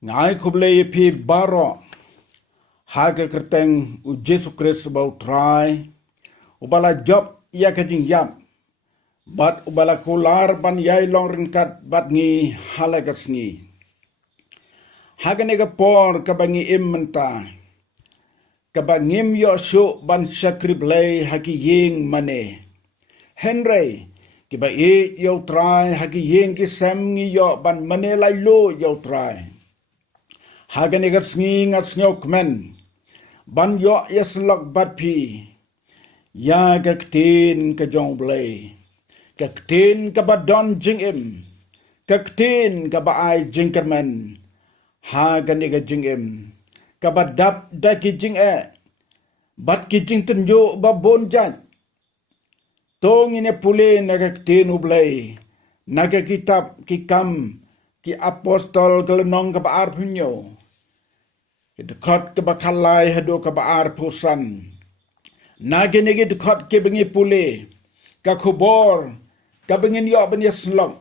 Ngai kublai pi baro haga kerteng u Jesu Kristus bau try ubala job ia kajing yap bat ubala kular ban yai long ringkat bat ngi halagas ngi haga nega por kabangi menta kabangim yo shu ban sakriblay haki ying mane Henry kiba yo try haki ying ki sem ngi yo ban mane lai lo yo try haga nega sngi ngat snyok men ban yo yaslok bat pi ya gaktin ka jong blay gaktin ka badon jing im gaktin ka baay jing kermen haga nega jing im ka badap da ki jing bat ki jing tenjo ba bonjat tong ine pule nagaktin ublay naga kitab ki kam ki apostol kelenong ka baar punyo dekat ke bakalai hado ke baar pusan nage nege dekat ke bengi pule ka kubor ka bengin yo ben yaslong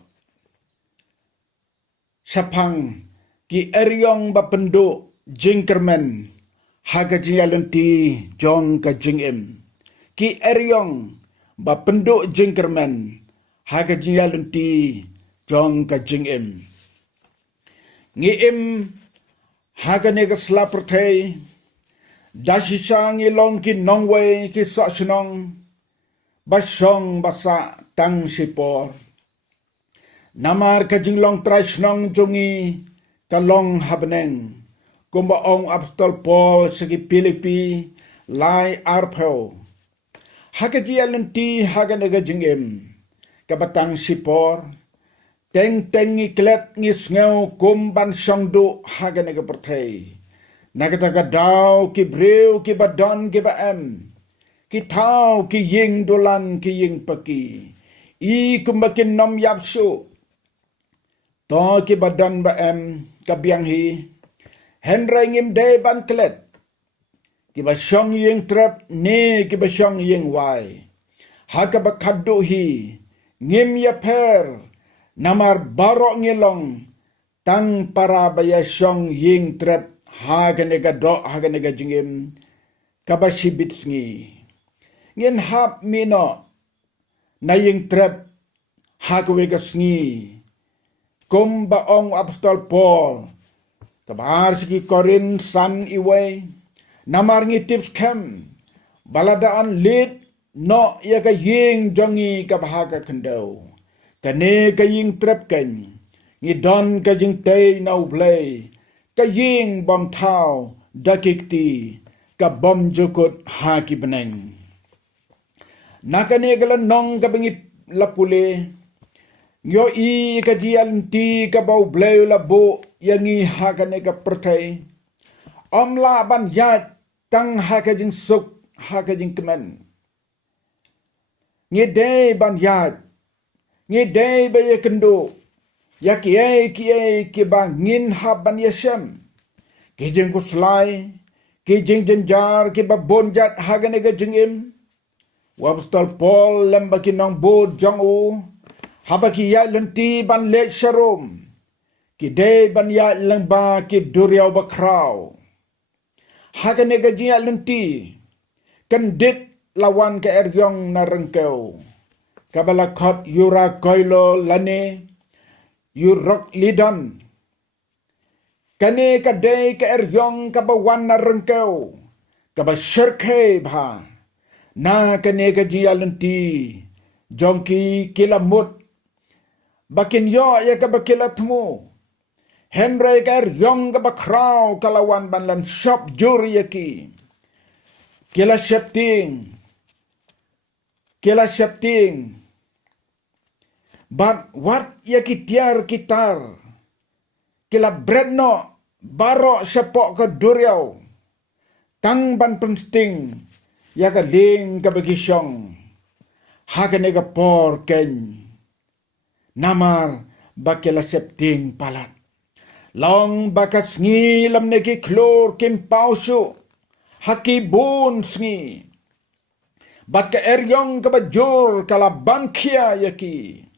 sapang ki eryong ba pendo jingkermen haga jiyalenti jong ka jingim ki eryong ba pendo jingkermen haga jiyalenti jong ka jingim ngim haga nega slapertay dashisang ilong ki nongway ki sachnong basong basa tang sipor namar ka jinglong trashnong jongi kalong habneng kumba ong apostol Paul segi Pilipi lai arpo haga jialenti haga nega jingim kabatang sipor teng tengi klet ngi sngew kumban songdu haga nega pertay nagataga daw ki brew ki badon ki baem ki tau ki ying dolan ki ying paki i kumbakin nom yapsu to ki badon baem kabyang hi henry ngim de ban klet ki ba shong ying trap ne ki ba shong ying wai haga bakadu hi ngim ya per namar barok ngilong tang para baya shong ying trap haga nega do haga nega jingim kabashibit ngi ngin hap mino na ying trap haga wega sngi kumba ong apostol Paul kabar sigi korin san iway namar ngi tips kem baladaan lit no yaga ying jongi kabahaga kendau kane ka ying trap ken ngi don ka jing tay now play ka ying bom thao dakikti ka bom jukut haki beneng nakane gala nong ka bengi lapule yo i ka jian ti ka bau blay la bo yangi hakane ka pertai omla ban yat tang haka jing suk haka jing kemen ngi day ban yat ngi day ba ye kendo ya ki ba ngin haban yesem ki jeng kuslai ki jeng jenjar ki ba bonjat hagane ga jengim wabstal Paul lamba ki nang bo jong u habaki ya lenti ban le sharom ki day ban ya lamba ki duriaw ba kraw hagane ga jia lenti kendit lawan ke eryong na rengkeu kabala khot yura koilo lane yurok lidan kane kade ke eryong kabawan na rengkeu kaba shirke bha na kane ka jialenti jongki kilamut bakin yo ya kabakilatmu henry ka eryong kabakraw kalawan banlan shop juri yaki kila shepting but what ya kitiar kitar kila bredno baro sepok ke duriau tang ban pensting ya ka ling ka bagisyong hakane ka por ken namar bakila septing palat long bakas ngi lam ne ki klor kim pausu haki bun sngi bat ka eryong ka bajur kala bankia yaki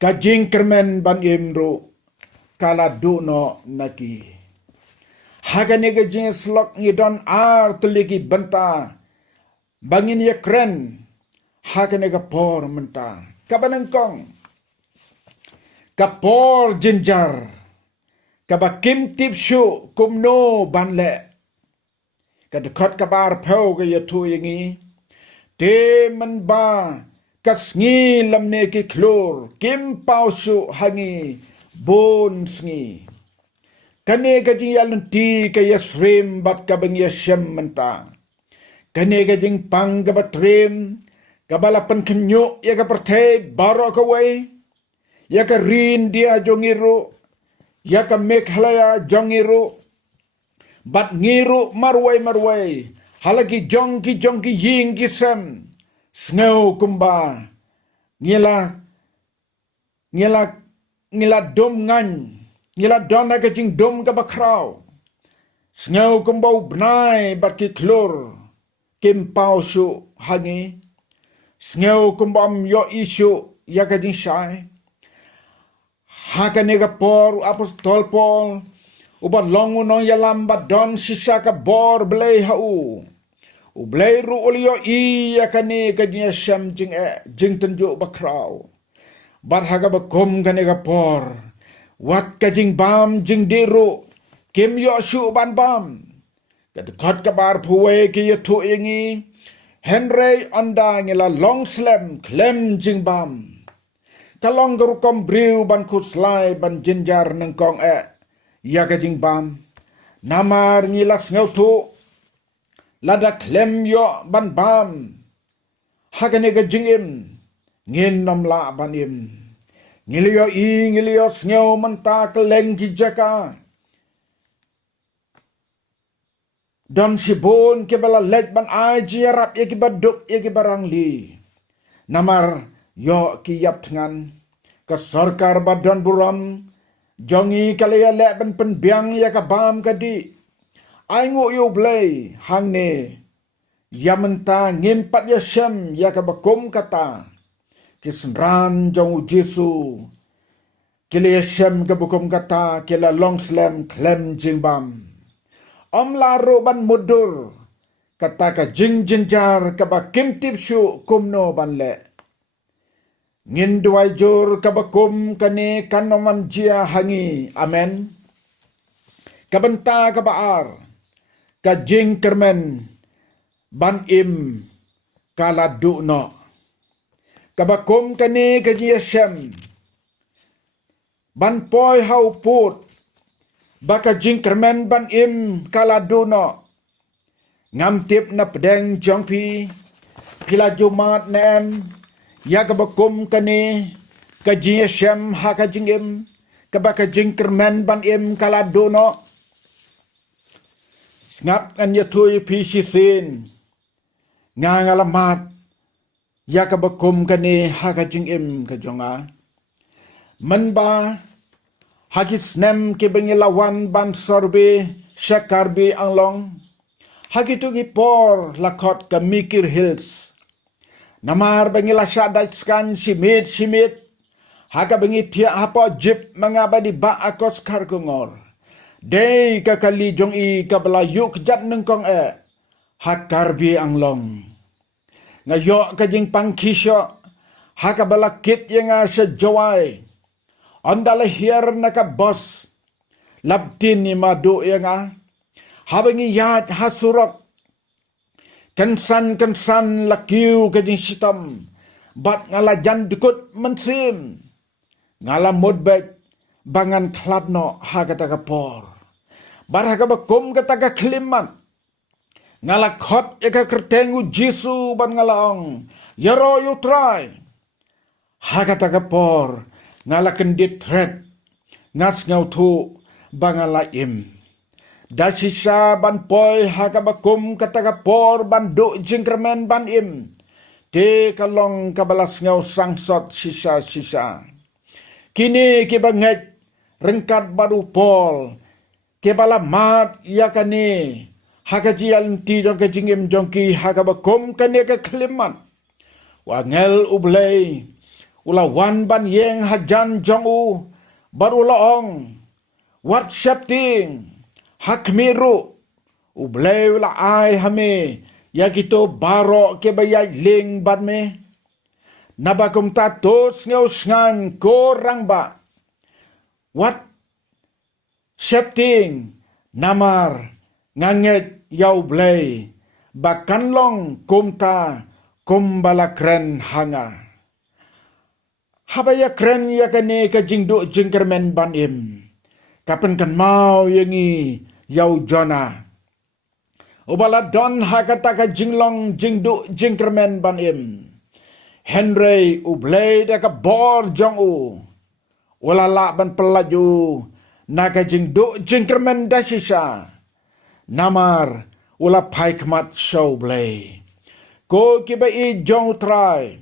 kajing kermen ban imro kala duno naki Hagane ga jing slok ngidon tuligi banta. Bangin ya kren. Hagane ga por menta. Kabanangkong. Kapor jinjar. Kabakim tip shu kumno banle. Kadekot kabar pau ga yatu yangi. Te man ba kasngi lamne ki klor. Kim pau shu hangi. Bon sngi. Kane gajing yalunti ka yasrim bat kabang yashem menta. Kane gajing pang gabatrim. Kabalapan kenyo ya ka pertay baro kaway. Ya ka rin dia jongiru. Ya ka mekhalaya jongiru. Bat ngiru marway. Halagi jongki ying gisem. Sngaw kumba. Ngila dom ngan. Ngila dona kajing dom ka bakraw. Sngaw kumbaw bnay bat ki klor. Kimpaw su hangi. Sngaw kumbam yo isu ya kajing syai. Haka nega por apostol Paul. Ubat longu nong yalam bat don sisa ka bor belay hau. Ublay ru ulio i ya kani kajing yasem jing tenjuk bakraw. Bat haga bakum kanega por. Wat kajing bam jing diru. Kim yo su ban bam. Kadekot kabar puwe ki yatu ingi. Henry onda ngila long slam klem jing bam. Kalong garukom briu ban kuslai ban jinjar nengkong ya kajing bam. Namar ngilas ngautu. Lada klem yo ban bam. Hagane kajing im. Ngin namla ban im. Ngiliyo sngaw menta keleng kijaka. Don sibon ke bala lek ban aji rap ye ki baduk ye ki barang li. Namar yo ki yap tengan. Ke sarkar badan buram. Jongi kalaya lek ban penbiang ya ka bam kadi. Aingu yo blay hang ne. Ya menta ngimpat ya syem ya ka bakum kata. Kisran jong Jesu. Kila ya syem ka bakum kata. Kila long slam klem jingbam. Om laro ban mudur. Kata ka jing jinjar ka ba kim tip shu kumno ban le. Ngin duai jur ka ba kum kani kanoman jia hangi. Amen. Kabenta ka baar. Ka jing kermen. Ban im. Kala du no. Ka ba kum kani ka jia shem. Ban poi hau put. Baka jing kermen ban im kaladuno. Ngam tip na pedeng jongpi. Pila jumat nem. Ya kabakum kani. Kajing shem haka jing im. Kabaka jing kermen ban im kaladuno. Ngap an yatui pisisin. Ngalamat. Ya kabakum kani haka jing im kajonga. Menba. Hagis nem ke bengilawan ban sorbe syakarbi anglong. Hagitu ki por lakot ke mikir hills. Namar bengila syadat skan simit. Haga bengi tiak hapa jip mengabadi ba akos kargongor. Day kakali jong i kabelayu kejat nengkong hakarbi anglong. Ngayok kajing pangkisyo. Haka balakit yang sejawai. Andala hier naka bos. Labtin ni madu yang habangi yat hasurok. Kensan lakiu kajing sitam. Bat ngalajan dukut mensim. Ngala mudbek. Bangan kladno hagata kapor. Barhaga bakum kataga klimat. Ngala khot eka kertengu Jesu ban ngalaong. Yaro you try. Hagata kapor. Ngala kendit threat. Ngas ngau tu bangala im. Dasisa ban poi hagabakum kataga por ban do jingkermen ban im. Te kalong kabalas ngau sangsot sisa. Kini kibanget rengkat baru pol. Kebala mat yakani. Hagajial ti dong kejingim jongki hagabakum kani ke klimat. Wangel ublay. Ulawan ban yeng hajan jong u. Baru loong. What ting. hakmiru ublay wala ay hame ya kito baro ke bayay ling bad me nabagum tatos ngausngan korang ba what shepting namar nganget yaw blay bakanlong kumta kumbalakren hanga habaya kren ya kane ka jingdu jingkermen banim kapen kan mau yangi yaw jona ubala don hakata ka jinglong jingdu jingkermen banim Henry ublay da ka bor jong u wala la ban pelaju naga jingdu jingkermen dasisa namar wala paikmat show blay ko kiba i jong try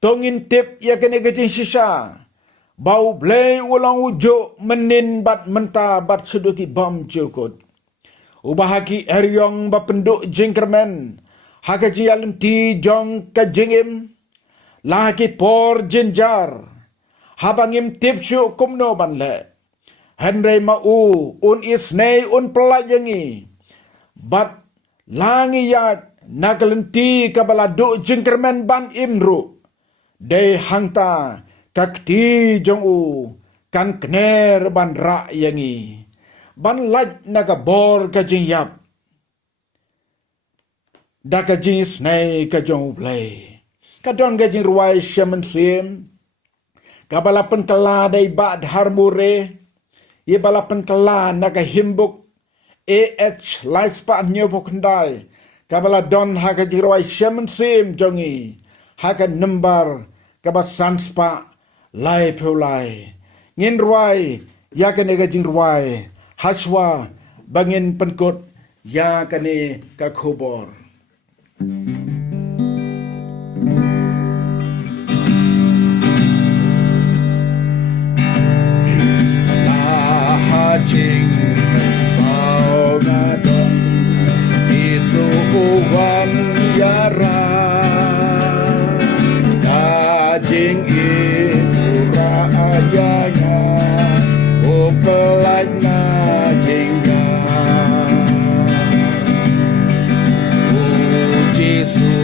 tongin tip ya kene gajing sisa bau blay ulang ujo menin bat menta bat suduki bom jukut ubahaki eryong ba penduk jingkermen haka jiyalun ti jong ka jingim laki por jinjar habangim tip syu kumno banle Henry mau un isnei un pelajangi bat langi ya nagalenti kabala du jingkermen ban imru de hangta kakti jong u kan kner ban ra yangi ban laj naga bor ka jing yap da ka jing snei ka jong play ka don ga jing ruai shaman sim kabala penkala dai bad harmure ye bala penkala naga himbuk AH Laispa nyo pokndai kabala don haka jirwai shaman sim jongi haka number kaba sanspa lai pulai ngin ruai ya kane ga jing ruai haswa bangin penkot ya kane ka khobor jing sao ga don isu wan yara ka jing ipura ayanya o pelaj na jingga o jisu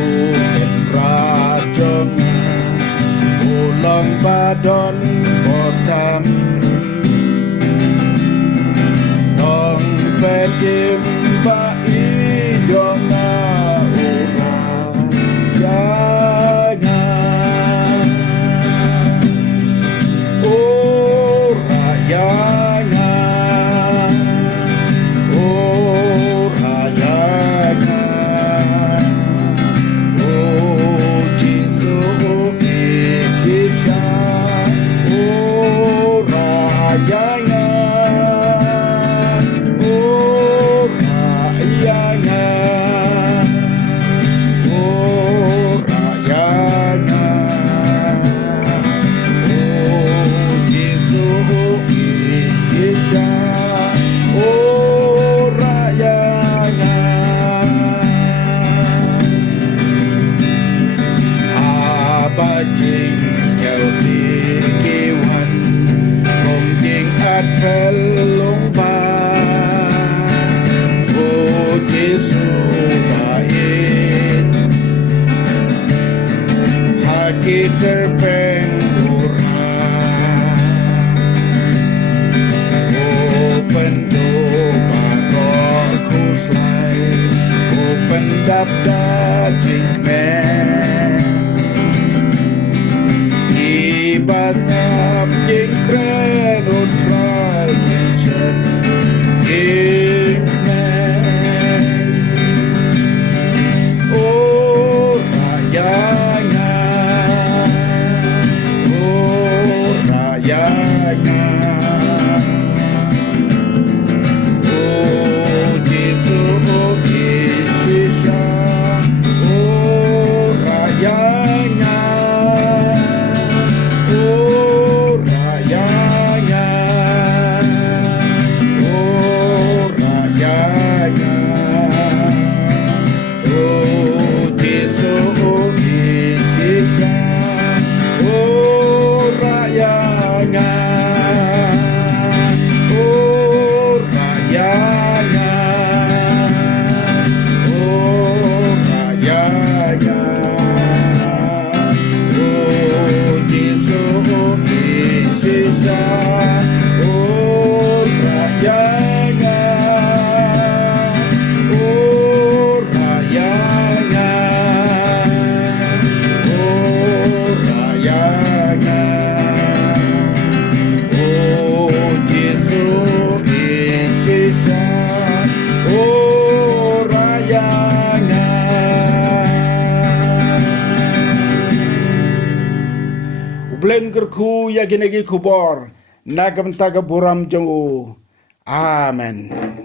rajona ulang badon botam Pedim ba idonga ura yanga ura yanga ura yanga oh Jesus isisha ura yanga blen kerku ya ginegi kubor nagam taga buram jongu. Amen.